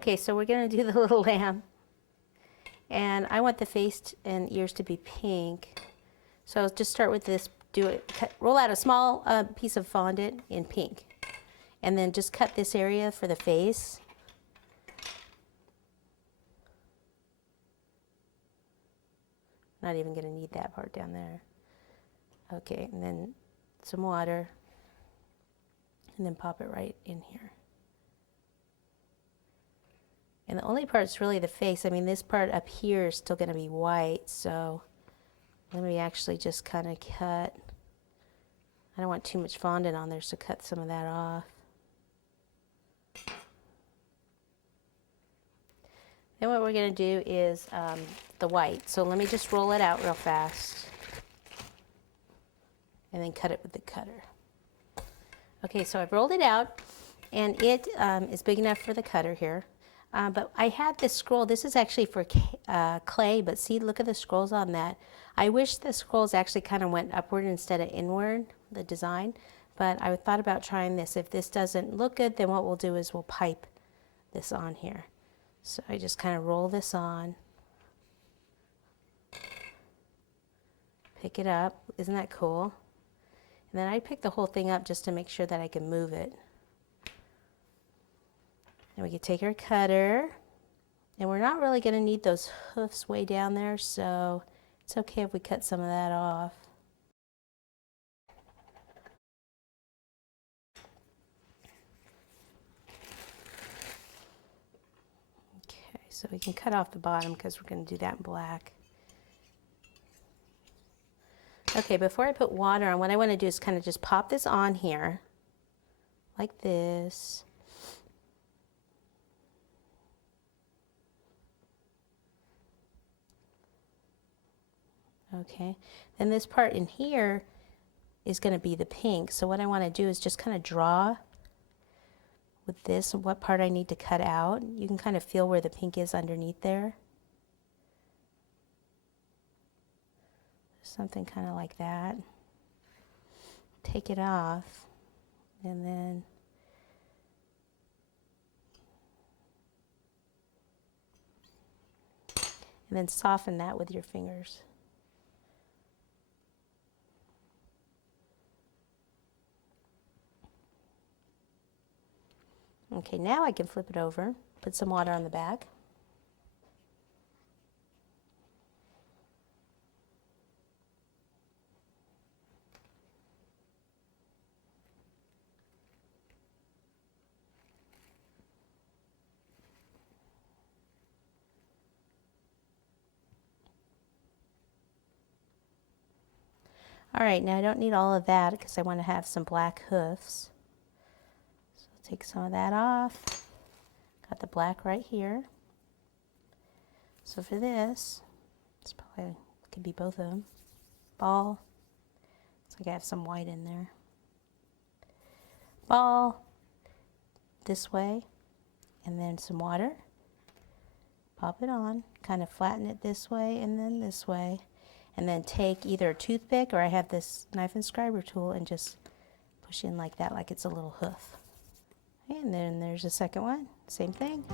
Okay, so we're gonna do the little lamb. And I want the face and ears to be pink. So just start with this, roll out a small piece of fondant in pink. And then just cut this area for the face. Not even gonna need that part down there. Okay, and then some water. And then pop it right in here. And the only part is really the face. I mean, this part up here is still gonna be white, so let me actually just kind of cut. I don't want too much fondant on there, so cut some of that off. Then what we're going to do is the white. So let me just roll it out real fast. And then cut it with the cutter. Okay, so I've rolled it out, and it is big enough for the cutter here. But I had this scroll. This is actually for clay, but see, look at the scrolls on that. I wish the scrolls actually kind of went upward instead of inward, the design. But I thought about trying this. If this doesn't look good, then what we'll do is we'll pipe this on here. So I just kind of roll this on. Pick it up. Isn't that cool? And then I pick the whole thing up just to make sure that I can move it. And we can take our cutter, and we're not really going to need those hoofs way down there, so it's okay if we cut some of that off. Okay, so we can cut off the bottom because we're going to do that in black. Okay, before I put water on, what I want to do is kind of just pop this on here, like this. Okay, then this part in here is going to be the pink. So what I want to do is just kind of draw with this what part I need to cut out. You can kind of feel where the pink is underneath there. Something kind of like that. Take it off, and then soften that with your fingers. Okay, now I can flip it over, put some water on the back. All right, now I don't need all of that because I want to have some black hoofs. So I'll take some of that off. Got the black right here. So for this, it's probably could be both of them. Ball. Looks like I have some white in there. Ball this way, and then some water. Pop it on, kind of flatten it this way and then this way. And then take either a toothpick, or I have this knife and scriber tool, and just push in like that, like it's a little hoof. And then there's a second one, same thing.